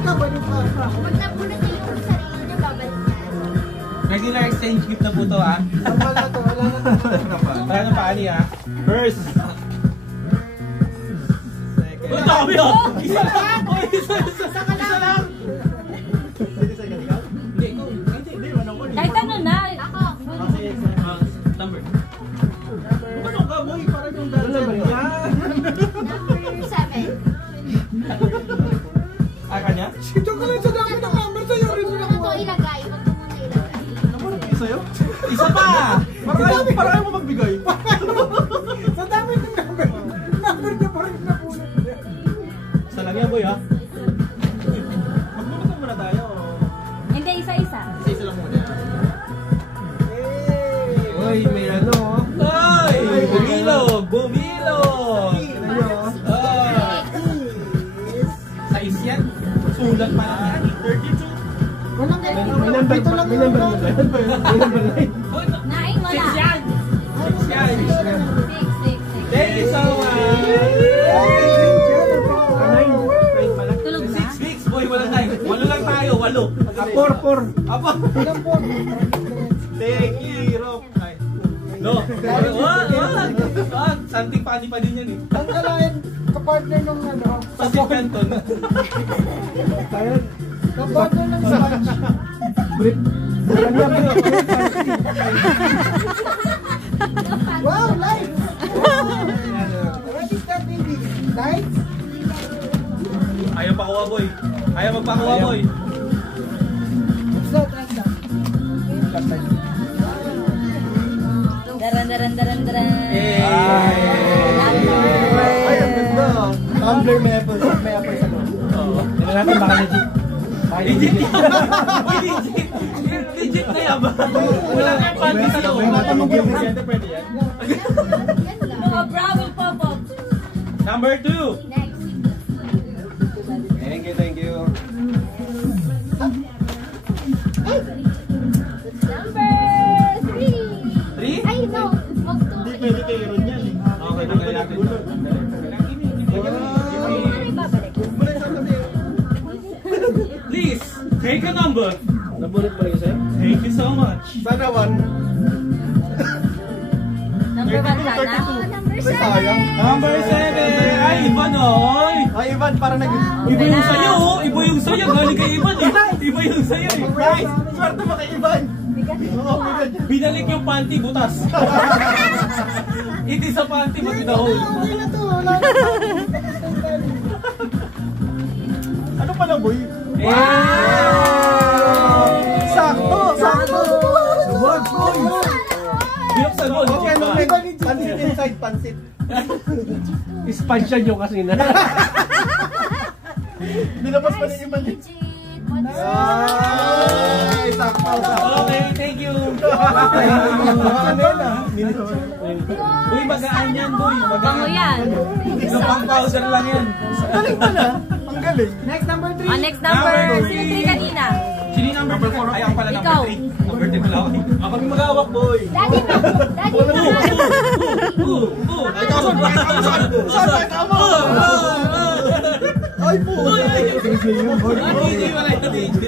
Magkabalik pa. Pag napunod niya yung sarili niya, babalik niya. Regular exchange gift na po to ah. Normal na to, wala na to. Wala nang paali ah. First. Second. Uy, dami ah! Isa lang! Uy, isa lang! Kahit ano na. Ako. Number. Ano ka, boy? Parang yung number yan. Number 7. Ah, kanya? Sito ka lang sa dami ng number sa'yo rin Huwag nila mo na ito ilagay. Huwag mo muna ilagay. Sa'yo? Isa pa! Parang ayaw mo magbigay. Sa dami ng number. Number niya parang napunan niya. Isa lang yan, boy ah. Magmumutan muna tayo. Hindi, isa-isa. Isa lang muna. Uy, may ano. Ay! Bumilog! Bumilog! Ah! Size yan? Sulat pa lang yan. 32. Walang number ito lang yung number. May number 9. Naing wala. 6 yan! 6 yan! 6. Thank you so much! Tulog na? 6 boy, walang 9. 8 lang tayo, 8. 4. Apa? Ilang 4? Thank you, Rob. No. Wag. Something funny pa din yan eh. Ang kalahin, kapartner nung ano. Pasig Canton. Ayun. Kapartner ng Sponge. Brief. Wow, lights! Ready, start, baby. Lights? Ayaw pakuha, boy. Ayaw magpakuha, boy. Start, start. Daran. Eh. Ay, ang ganda. Tumbler may apple sa loob. Oo. Tignan natin baka legit. Legit yan. Legit na yan ba? Wala na yung panty sa loob. Pwede yan. Mga bravo pop-up. Number 2. Next. Thank you. Number 3. 3? Ay, no. Wag to. Pwede kayo ron yan eh. Okay, tanggalin natin. Ibabalik. Please, take a number. Nabunot pa rin sa'yo? Thank you so much. Sana 1. Number 1 sana. Number 7. Sayang. Number 7. Ay, Ivan oy. Ay, Ivan, para Iba yung sayo, oh. Iba yung sayo. Galing kay Ivan eh. Iba yung sayo eh. Guys, swerte mo kay Ivan. Binalik yung panty, butas. It is a panty, but with a hole. Okay na to. Wala na. Ano pala, boy? Wow! Sakto! Wag, boy! Binuksan mo, legit ba? Pansit inside, pansit. Ispansya nyo kasi na. Binabas pa rin yung mali. Ay, sakto. Okay, thank you. Uy, magaan yan, boy. Bango yan. Isang powder lang yan. Galing pala. Ang galing. Next, number 3. Next number. Number Sino 3 kanina? Sino yung number 4? Ay, ako pala number Ikaw. 3. Number 3 pala ako. Ako yung mag-awak, boy. Daddy, Ay, kason! Ay, po. DJ, wala yung DJ.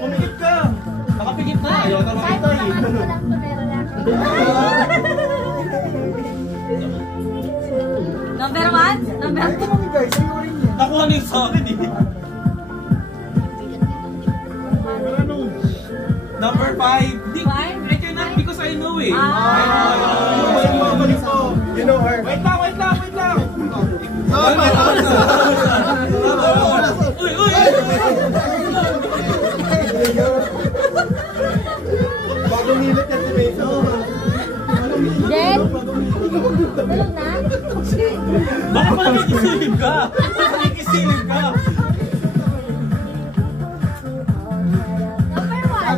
Pumikit ka. Nakapikit na. Ayaw na Kahit makita naman ko eh. lang ito meron na. Number 1? Number Ay, kami guys. Ay, uring niya. Nakuha na yung sa akin eh. Number 5. Five? I cannot because I know eh. You know her. Wait lang. Tama. Uy! Bagong hilit yan si Beso. Then, tulog na? Baka pala nakikisilip ka.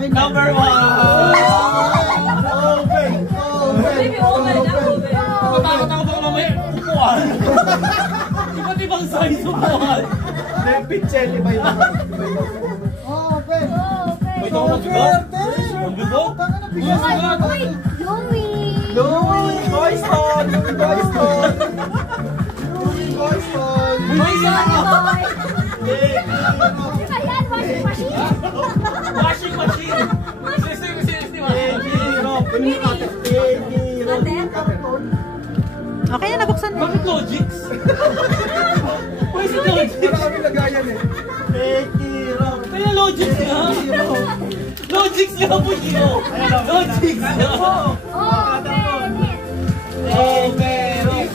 Number 1. Number 1. Baby, over na. Takot ako baka mamaya upuan. Iba't ibang size upuan. Pinchelli ba yun? Okay. Wait ako mag-bigot. Mag-bigot? Louie. Toy Story. Boy, Ayan, washing machine. Washing machine! Seriously, washing machine! Okay na, nabuksan mo. Bakit Logix? Why is it Logix? Marami lagayan eh. Kaya Logix nga! Logix nga po yun! Logix nga! Oh, Bennett.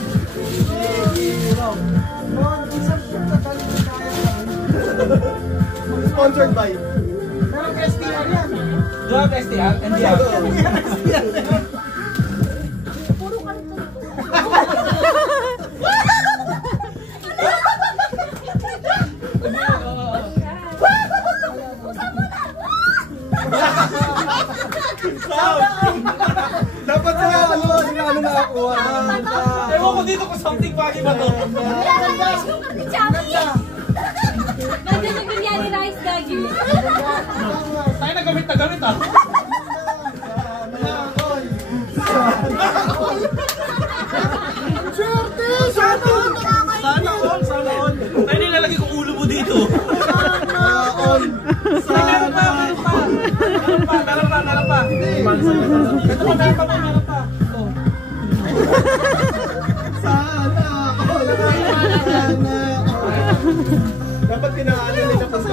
Sponsored by. Pero STR yan. Do you have STR? NDR? Puro karton. Dapat sa ano nakakuha. Ewan ko dito kung something bagay ba to? Lalabas ko kasi Chucky. Nandiyan yung biryani rice lagi. Tayo na gamit ah. Sana all. Tayo nilalagay ko ulo mo dito. Meron pa. Meron pa. Dapat kinakain nila pa sa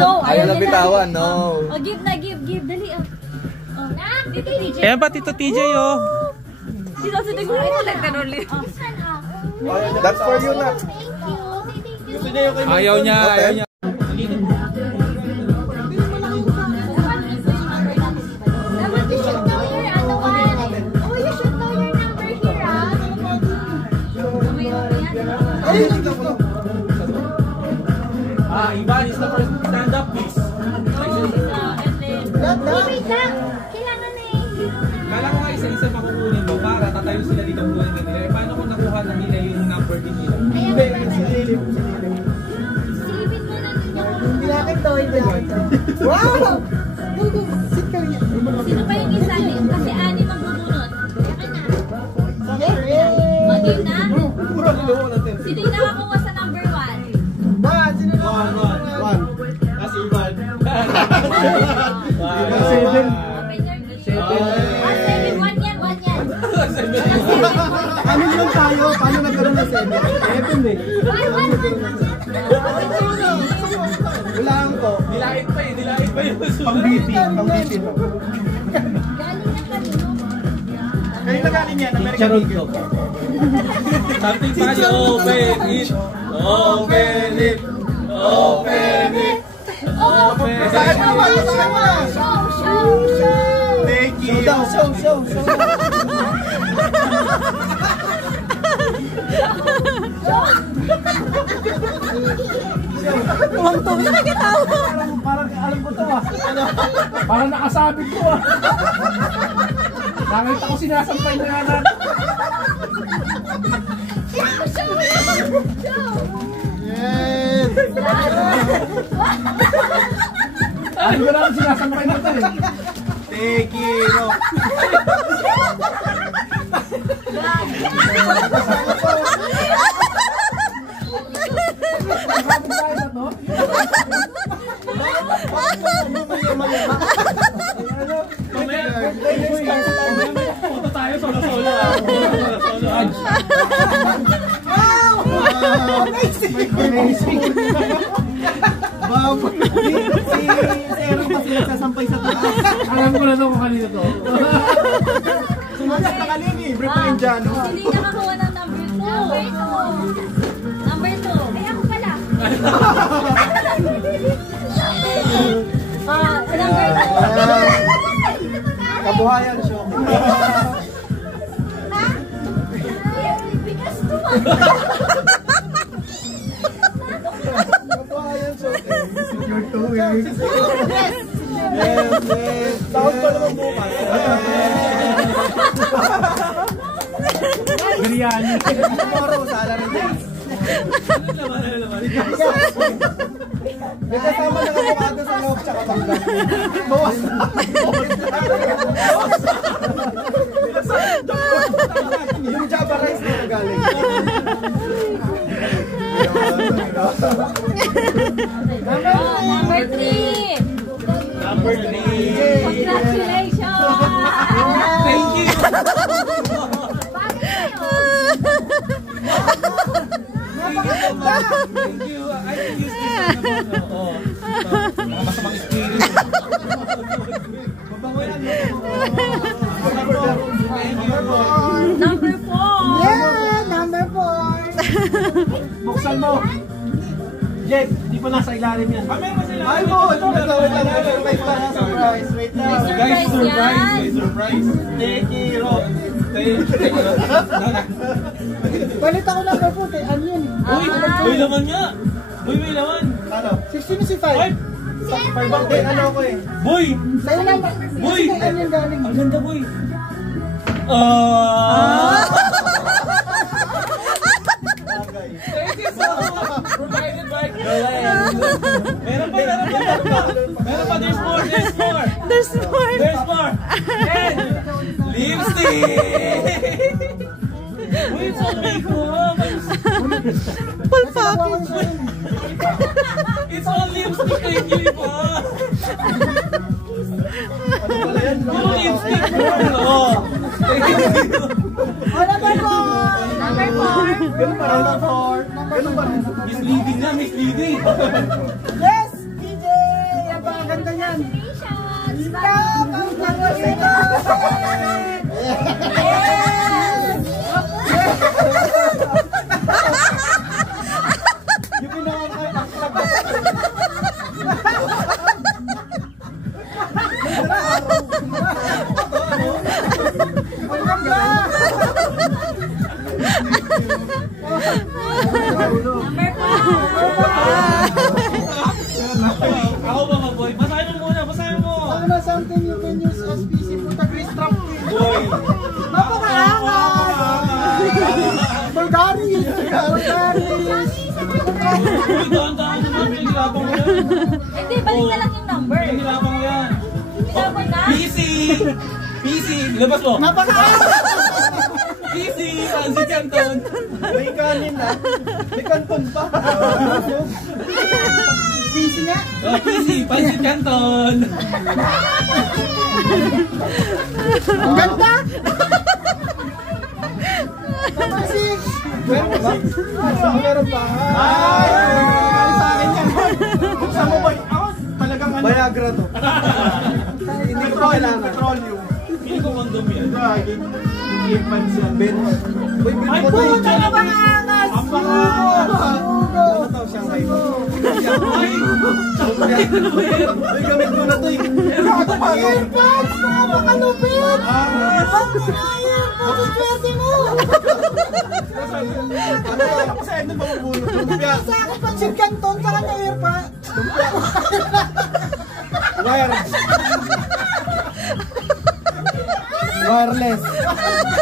No, ayaw na bitawan, no. Oh, give. Dali, Tito TJ. Ayan pa, Tito TJ, oh. Tito TJ, ito lang kanuli. That's for you na. Thank you. Ayaw niya. Dapat you should know your ano one. Oh, you should know your number here, Ivan is the first stand up, please. Wait lang. Kailangan na Kala ko nga isa-isa makukunin mo para tatayo sila dito kunin ka nila. Eh, paano kung nakuha na nila yung number din nila? Silipin mo na ninyo. Hindi natin to. Wow! Sit ka rin. Sino pa yung isa? Kasi ani magbubunot. Kaya na. Mag-game na? Puro nilawa natin. Sino yung nakakuha sa number 1? Sino na? One. Kasi Ivan. Seven. Open your game. 7-1 yan. Ano lang tayo? Paano nagkaroon ng 7? 7 eh. Hulaan ko. Nilait pa yung susunod. Pang-BP. Galing na kanino. Kanina galing yan, American Charot Eagle. ko. Something funny. Open it. Saan mo? Show. Thank you. Show. Tumang-tumang na nagkatawa. Parang alam ko to ah. Parang nakasabit ko ah. Nakita ko sinasampay na nga natin. Show. Yes. Ano ba naman sinasampay na ito eh. Thank you. Punta tayo solo-solo. Amazing. Wow. Si Aaron kasi nagsasampay sa taas. Alam ko na ito kung kanina to. Sumagat na kanina eh. Brief pa yung Jano. Sino yung nakakuha ng number 2? Number 2. Ay, ako pala. Number 2. Kabuhayan show. Ha? Bigas to. Kabuhayan show. You're too weird. Yes. Sound pa naman bukas. Biryani. Tomorrow, sala rin yan. Ano naman? May kasama na avocado sa loob tsaka bangga. Bawas na. Yung Java rice na galing. Number 3. Number 3. Congratulations! Thank you. Thank you. I can use this one. Oo. Mga masamang spirit. Mabango yan. Thank you. Number 4. Yeah! Number 4! Buksan mo. Jeff, di pa nasa ilalim yan. Meron sila. Ay mo! Wait lang. Surprise. Wait lang. Guys, surprise. Thank you. Thank you. Palit ako number 4. Ano yun? Uy, laman nga. Uy, may laman. Ano? 16 si 5. Ay, 5 ang din. Ano ako eh? boy. Sa'yo naman. Boy. Ano yung galing? Ang ganda, boy. Thank you so much. Provided by Glenn. Meron pa. There's more. There's more. And lipstick. Uy, it's all makeup. Full package. It's all lipstick. Thank you, Ipa. Yung lipstick. Oh. Thank you. Number 4! Number 4. Ganun pa rin. Number 4. Ganun pa rin. Misleading na, misleading. Yes! DJ! Ang pagaganda niyan. Congratulations! Ikaw! Ang pagaganda! Yung pinakakakakak. Ang ganda! Number 5. Ako ba mga boy? Basahin mo muna, basahin mo. Ano something you can use as PC puta Chris Trump. Boy. Napakaangas! Bulgaris! Uy, dahan-dahan naman, pinilapang mo yan. Hindi, balik na lang yung number. Pinilapang mo yan. Pinilapang na. PC, labas mo. Napakaangas! PC, Ansi Canton. May kanin na. May kanton pa. PC nga. Oh, PC, Pansi Canton. Ang ganda! Number 6! Meron ba? Meron pa. Ay! Sa akin yan. Buksan mo ba? Ako talagang ano? Viagra to. Hindi ko kailangan. Petroleum. Pili ko mandom yan. Clip-pants yan. Ben. Uy, Ay, po puto ito. na ba? Ang pangalas! Ano to? Shanghai to. Ay, Uy, gamit ko na to eh. Earpods! Napakalupit! Ang earpods! Swerte mo! Ako sa end ba magbulot? Sa akin pansin kanton, sa kanya earpods. Wireless.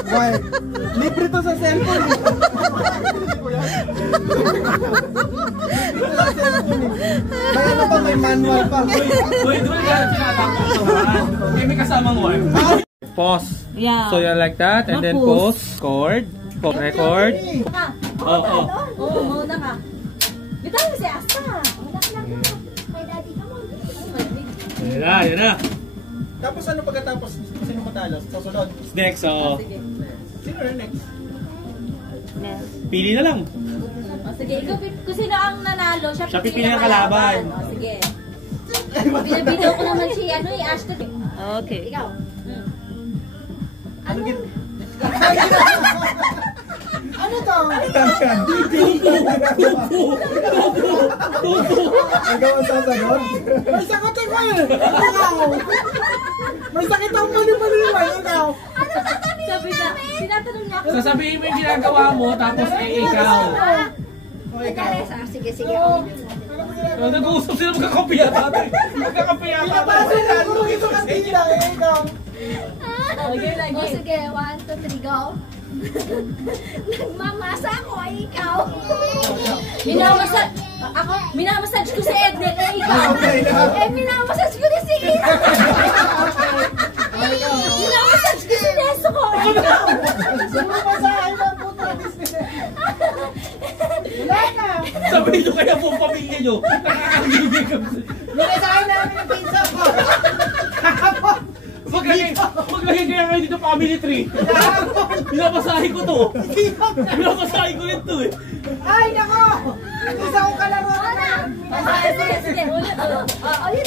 Wire. Libre to sa cellphone. May ano pa, may manual pa. boy, doon ka tinatapos sa waran. Okay, may kasamang one. Pause. Yeah. So you like that, and then Pause. pause, record. Oo. Oo, mauna ka. Bitaw mo si Asta. Wala ka lang. Kay daddy ka mo. Yan na. Tapos ano pagkatapos, sino matalo? Sa sunod? Next, so, Sige. Sino yung next? pili na lang. O, sige, ikaw, kung sino ang nanalo, siya Pipili ng kalaban. O, sige. Binabitaw ko naman si, Ashton. Okay. Ikaw. Ano git? Ano to? Ikaw ang sasagot? May sakit ako eh! Ikaw! May sakit ang mali-maliwan, ikaw! Sabi na, tinatanong niya ako. Sasabihin mo yung ginagawa mo, tapos ikaw. O ikaw? Sige. Nag-uusap sila magkakapiya tatay. Magkakapiya Pinapasok na ako ito kantila eh, ikaw! Okay, lagi. O sige, 1, 2, 3, go. Nagmamasa ako ay ikaw. Minamassage ko si Ednet, eh, ikaw. Minamassage ko din si Ira. Minamassage ko si Neso ko, eh, ikaw. Sumasahin na po tapos nila. Wala na. Sabihin nyo kaya po ang pamilya nyo. Nakakagigil kami. Lumasahin namin ang pinsa ko. Maglagay kaya kayo dito family tree. Pinapasahin ko to. Pinapasahin ko rin to eh. Ay, nako! Isa kong kalaro na. Sige, ulit.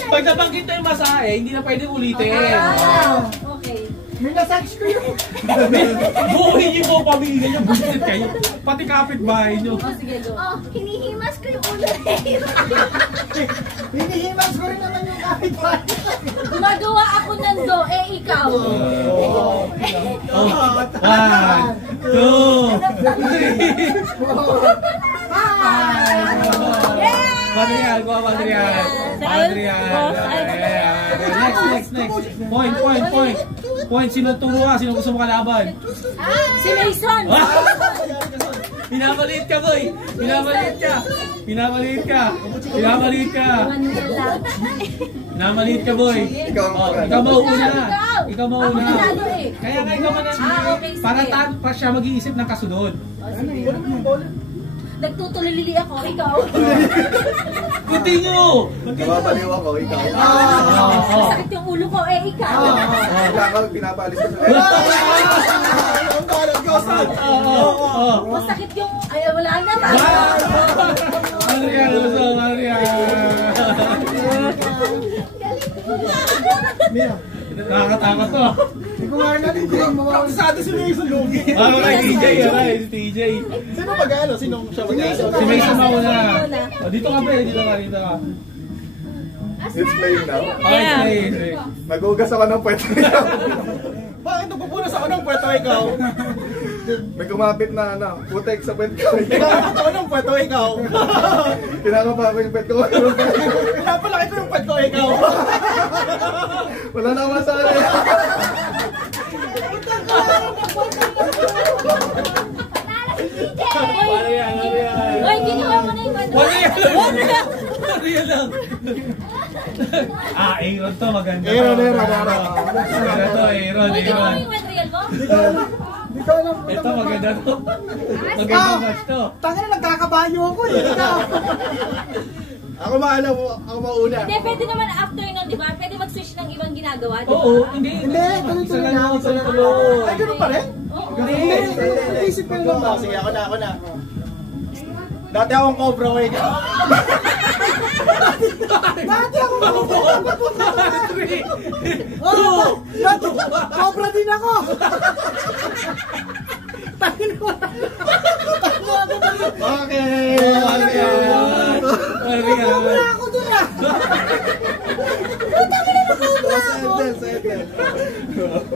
Pag nabanggit na yung masahe, hindi na pwede ulitin. Okay. Minasage ko yun. Buuhin niyo po ang pamilya niyo. Busit kayo. Pati kapitbahay niyo. Sige, go. Hinihimas ko yung ulo ni Ira. Hinihimas ko rin naman yung kapitbahay. Gumagawa ako ng do, eh, ikaw. 1, 2, 3. Material, go material. Next. Point, sino turuan? Sino gusto mo kalaban? Si Mason. Pinapaliit ka, boy. Pinapaliit ka, boy. Ikaw mauuna. Kaya nga ikaw manang para siya mag-iisip ng kasunod. Nagtutulili ako, ikaw. Continue! Nababaliw ako, ikaw. Masakit yung ulo ko, eh, ikaw. Ikaw, pinapalis ko sa Masakit yung, ay, wala na. Adrian. Nakakatakot to. Praktisado si Mason Lugi. TJ. Sino mag-ano? Sinong siya mag-ano? Si Mason mauna. Dito ka. It's playing now. Okay. Nagugas ako ng puwet. Bakit nagpupunas ako ng puweto ikaw? May kumapit na putek sa puwet ko. Pinakapat ako ng puweto ikaw. Pinakapa ko yung puwet ko. Pinapalaki ko yung puwet ko ikaw. Wala na akong masali. Oy, ginawa mo na yung Real lang. Aaron to, maganda. Aaron. Maganda to, Aaron. Oy, ginawa mo yung material mo? Hindi ko alam. Ito, maganda to. Maganda match to. Tangina, nagkakabayo ako eh. Ako maalam mo, ako mauna. Hindi, pwede naman after nun, di ba? Pwede mag-switch ng ibang ginagawa, di ba? Oo, hindi. Tuloy-tuloy Isa lang lang. ako, tuloy-tuloy. Ay, ganun pa rin? Oo. Hindi. Isip ko lang ba? Sige, ako na. Dati akong cobra ko ikaw. Dati akong cobra. Oo, dati cobra din ako. Okay. Cobra ako dun ah.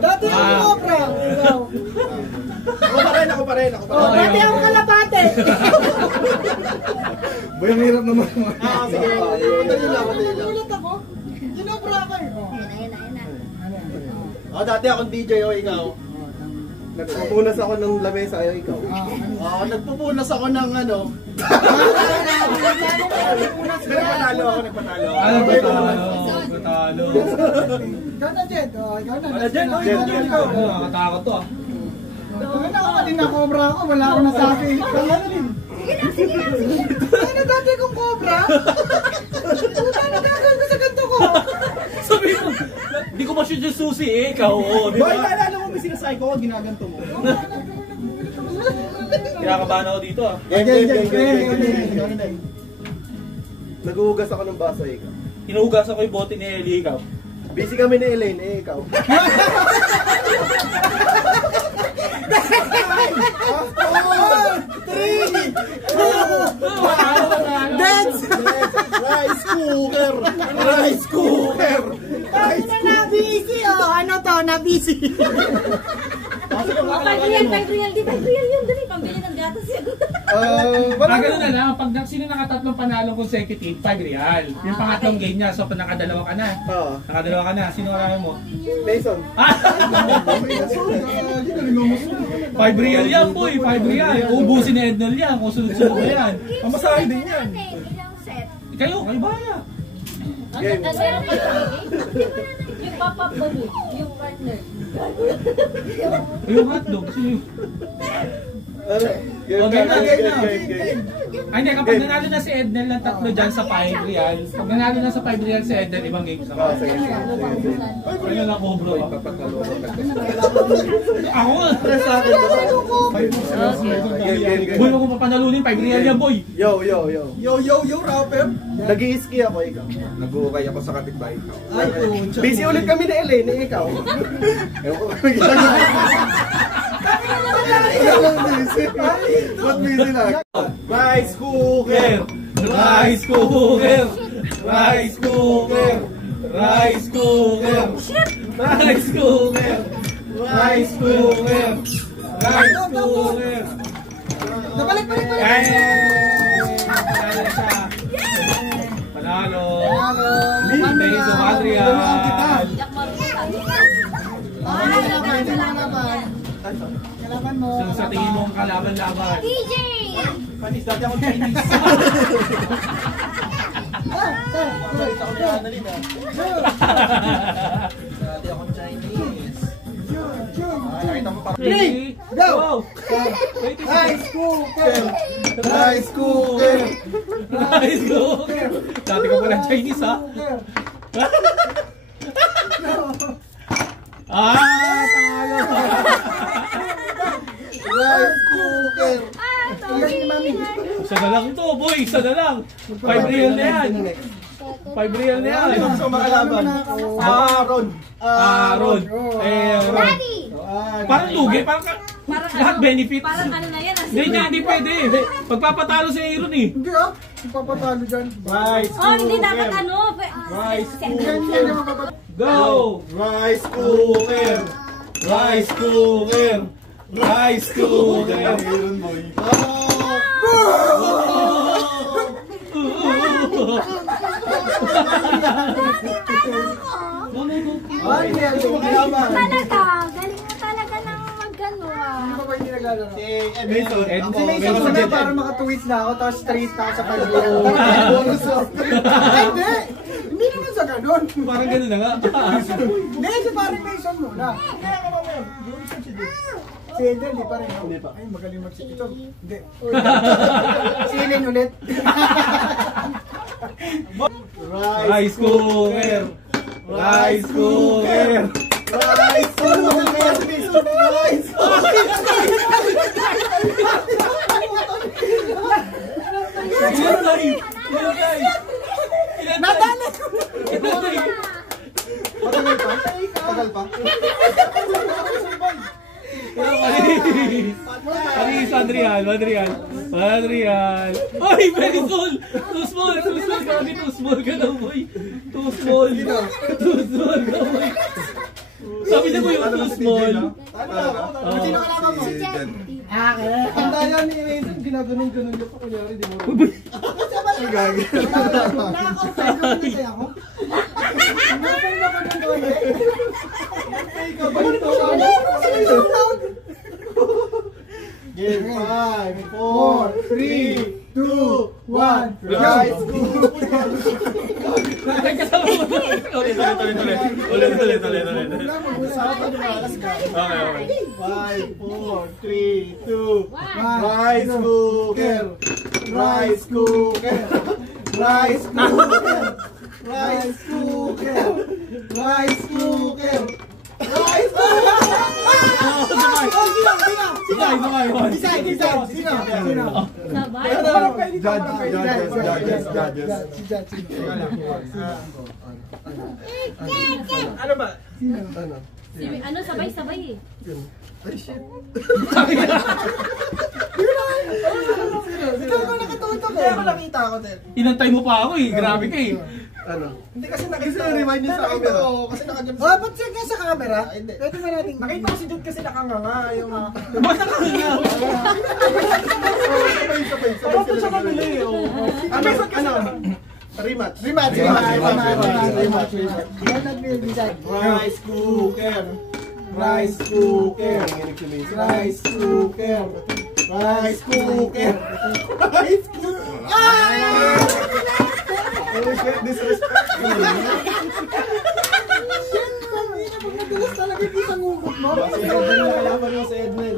Dati akong cobra. Ako pa rin. Dati akong kalapate. Boy, ang hirap naman. Sige. Madali lang. Ulit ako. Ginobra ako eh. Dati akong DJ o ikaw. Nagpupunas ako ng lamesa, ayaw ikaw. Nagpupunas ako ng ano. Nagpatalo ako. Patalo. Ikaw na, Jed. Ikaw na. Jed. Nakakatakot to. Nakakatin na cobra ako. Wala akong nasabi. Ano dati kong cobra? Puta, nagagawin ko sa ganito ko. Sabi mo, di ko ma-shoot yung susi eh, ikaw. Di Boy, ba? naalala mo may sinasay ko, ginaganto mo. Kinakabahan ako dito ah. Game. Naguhugas ako ng baso, ikaw. Hinuhugas ako yung bote ni Ellie, ikaw. Busy kami ni Elaine, ikaw. Dance! Rice cooker! Na-busy oh! Ano to? Na-busy! Pag-real yun. Dali, pambili ng gatas yun. Gano'n na lang, pag sino nakatatlong panalong consecutive, 5 real. Yung pangatlong game niya, so pag nakadalawa ka na. Oo. Nakadalawa ka na, sino karami mo? Mason. 5 real yan boy, 5 real. Ubusin ni Ednol yan, kung sunod-sunod na yan. Ang masahe din yan. Ilang set? Kayo bahala. Ang kasi yung pop-up balloon, yung runner. Yung hotdog, sino? Okay na, ay hindi, kapag nanalo na si Ednel ng tatlo dyan sa 5 real, pag nanalo na sa 5 real si Ednel, ibang game sa mga. Ano na ko bro? Ako nga. Boy, ako papanalunin, 5 real yan boy. Yo, rapper. Nag-i-ski ako, ikaw. Nag-uukay ako sa kapitbahay ko. Ay, Busy ulit kami ni Elaine, ikaw. Ewan ko kami Ba't busy lang? Rice cooker! Rice cooker! Rice cooker! Rice cooker! Rice cooker! Rice cooker! Rice cooker! Nabalik. Ay! Panalo na siya! Panalo! Beso Adrian! Kalaban mo. So, sa tingin mo ang kalaban-laban. DJ! Panis, dati akong Chinese. Dati akong Chinese. Ready? Go! Rice cooker! Rice cooker! Rice cooker! Dati ko pala Chinese ha? Talo! Rice cooker! Isa na lang to boy, isa na lang. 5 real na yan. 5 real na yan. Sino sa mga laban? Aaron! Aaron. Daddy! Parang lugi, parang lahat benefits. Parang ano na yan. Hindi pwede. Pagpapatalo si Aaron eh. Hindi papatalo dyan. Rice Oh, hindi dapat cooker! ano. Rice Hindi cooker! naman papatalo. Go! Rice cooker! Rice cooker! Rice cooker! Galing mo talaga ng magano Hindi pa ba hindi naglalaro? Mason, Si Mason muna para maka-tweets na ako, tapos straight na ako sa pag-real. Bonus off. Hindi! Hindi naman sa ganun. Parang gano'n na nga. Hindi, si parang Mason muna. Si Eden, di pa rin. Hindi pa. Ay, magaling mag-sit ito. Hindi. Si Eden ulit. Rice cooker! Rice cooker! Rice cooker! Rice Ilan tayo? Nadali! Matagal pa? Tagal pa? Paris, Adrian. Ay, very small! Too small! Grabe, too small ka na, boy. Too small ka, boy. Sabi niya mo yung too small. Sino kalaban mo? Ang daya ni Mason, ginaganon-ganon niya pa kunyari, di mo rin. Ang gagi. Naka-open ko na sa'yo ako. Naka-open ako ng doon. Ikaw ba ito? Game 5, 4, 3, 2, 1, Rice cooker! Ay, kasama mo. Ulit. Okay. 5, 4, 3, 2, 1, Rice cooker! Rice cooker! Rice cooker! Rice cooker! Rice cooker! Rice cooker! Ano ba? Ano, sabay-sabay eh. Ay, shit. Ikaw ba nakatutok eh? Ako nakita ako din. Inantay mo pa ako eh. Grabe ka eh. Hindi kasi nakita. Rewind niya sa camera. Kasi nakagam. Oh, ba't siya sa camera? Hindi. Pwede ba natin? Nakita ko si Jude kasi nakanganga. Yung... Basta ka nga. Dapat sa kabila eh. Ano? Rematch. Rematch. Rice cooker. Rice cooker. Rice cooker. Rice cooker. Rice cooker. Oh shit, disrespectful. Shit, madalas talaga yung isang hugot mo. Si Edmel yung kalaban mo si Edmel.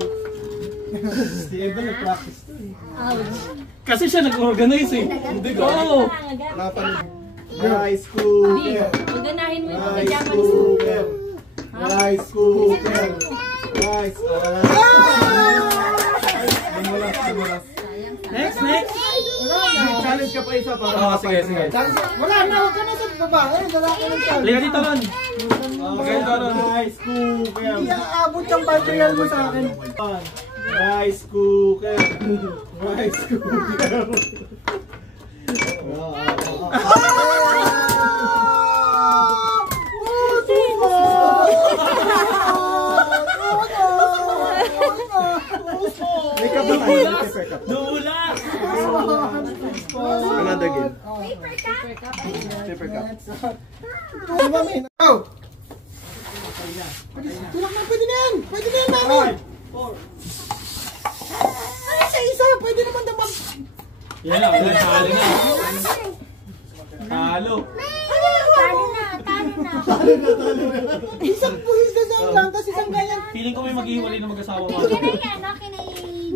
Si Edmel nag-practice to eh. Kasi siya nag-organize eh. Hindi ko. Oo. Rice cooker. Paganahin mo yung Rice pagka-Japanese. cooker. Rice cooker. Rice. Dumulas. Next. Challenge ka pa isa para Sige. Wala na, huwag ka na sa baba. Lalaki ng challenge. Liga dito ron. Rice cooker. Hindi aabot yung material mo sa akin. Rice cooker. Rice cooker. May kabutas. Dulas. Another game. Paper cup. Paper cup. Go! Tulak na, pwede na yan! Pwede na yan namin! Ano sa isa? Pwede naman damag... Yan na, talo na. Talo. Talo na. Isang puhis na saan lang, tapos isang ganyan. Feeling ko may maghihiwalay na mag-asawa mo.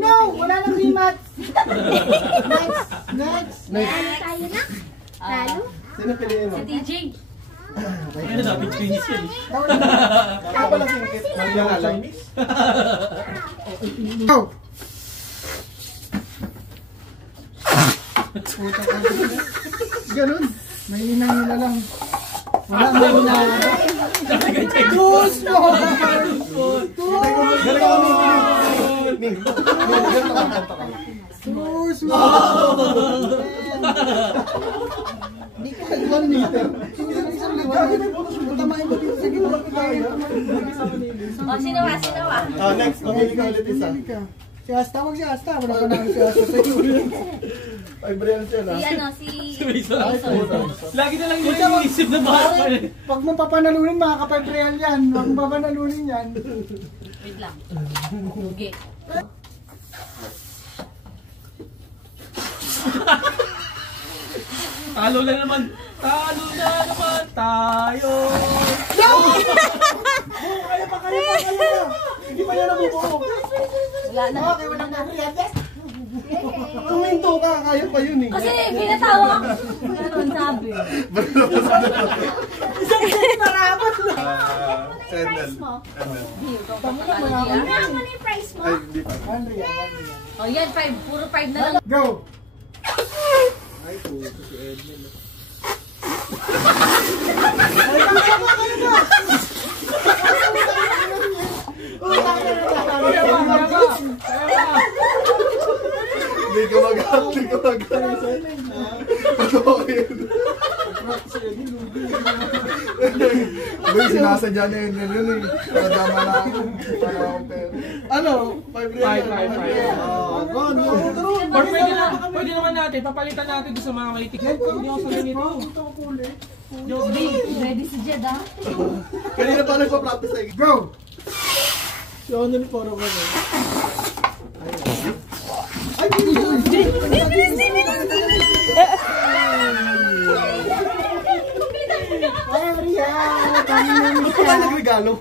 No! Wala nang rematch! Next! Tayo na. Talo. Sino piliin mo? Si TJ. Ano dapat finish yan eh. Ako pala singkit. Maglangalan. Go! Ganun. May inang nila lang. Wala may inang. Tus mo! Galing ako Ning. Tus mo! Hindi ka tag-1 meter. Hindi ka isang liwan. Matamain mo dito sa ginawa ko tayo. O, sinawa. Next, pamili ka ulit isa. Si Asta, wag si Asta. Wala ka namin si Asta sa iyo. Ay, Brian siya na. Si Lagi na lang yung isip na baka. Pag mong papanalunin, makakapag Brian yan. Huwag mong papanalunin yan. Wait lang. Okay. Talo na naman tayo. Kaya pa. Hindi pa yan nabubuo. Wala na. Okay, wala na. Kuminto ka, kaya pa yun eh. Kasi pinatawa ako. Ganun sabi. Isang set marapat na. Price mo. Tama na, mayaman. Ano mo na yung price mo? Ay, hindi pa. 1 O yan, 5. Puro 5 na lang. Go! Ay, puto si Edmel. Hindi ko mag-aral. Patawa ko yun. Boy, sinasadya na yun eh. Nadama na ako. Ano? 5 real. 5. Or pwede naman natin, papalitan natin doon sa mga may ticket. Hindi ako sa ganito. Ready si Jed, ha? Kanina pa nagpa-practice tayo. Go! Si Honor Poro ko na. Ay, Ano ba nagregalo?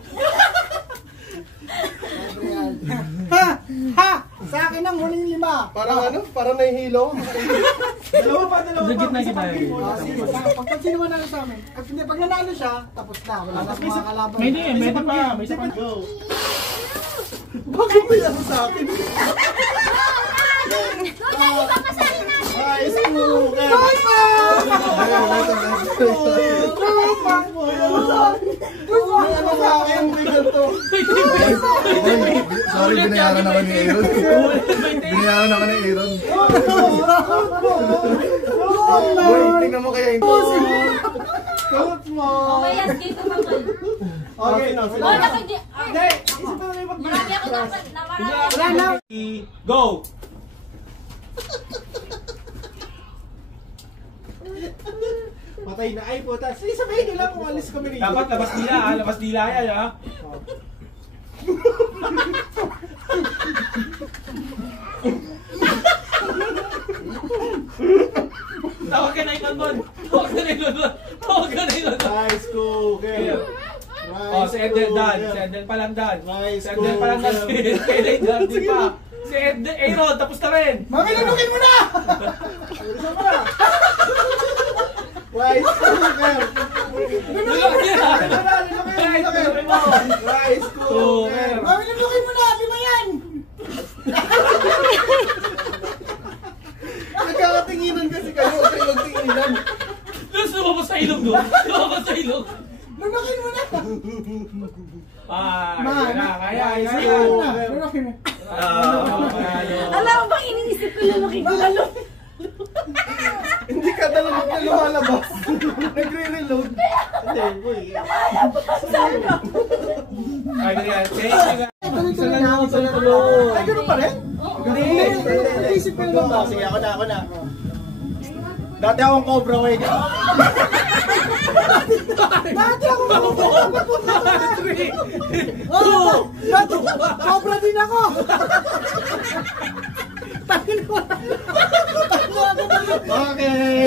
Ha! Sa akin ang huling 5. Parang ano? Parang nahihilo. Dalawa pa. Gitna. Pag sino manalo sa amin? Pag nanalo siya, tapos na. Wala na mga kalaban. May pa. May isa pa. Go! Bakit ba yan sa akin? Lagi pa masali natin. Ay, suka! Sorry, binayaran naman ni Aaron. Binayaran naman ni Aaron. Boy, tingnan mo kaya yung coach mo. Okay, last game ko pa ko. Okay, no. Oh, nakadi. Marami ako dapat. Wala na. Go! Patay na. Ay, puta. Sige, sabihin nyo lang kung alis kami rito. Dapat labas nila ha, labas nila yan ha. Tawag ka na yung London. Tawag ka na yung London. Tawag ka na yung London. Rice cooker. Oh, si Edel dan. Si Edel pa lang dan. Rice Si Edel pa lang dan. Si Edel dan. Di pa. Si Edel, Aaron, tapos na rin. Mami, lunukin mo na! Alisan mo na! Rice cooker. Lulok niya. Lunukin mo. Rice cooker. Mami, lunukin mo na! Lima yan! Nagkakatinginan kasi kayo. Kayo magtinginan. Tapos lumabas sa ilog doon. Lumabas sa ilog. Lunukin mo na! Kaya. Lunukin mo. Alam mo bang iniisip ko lulukin ko lalo? Hindi ka talaga na lumalabas. Nagre-reload. Hindi, boy. Ay, ganyan. Thank you guys. Isa lang ako sa tulong. Ay, gano'n pa rin? Hindi. Isip ko lang. Sige, ako na. Dati akong Cobra Way. Dati akong Cobra. Dati Cobra din ako. Okay.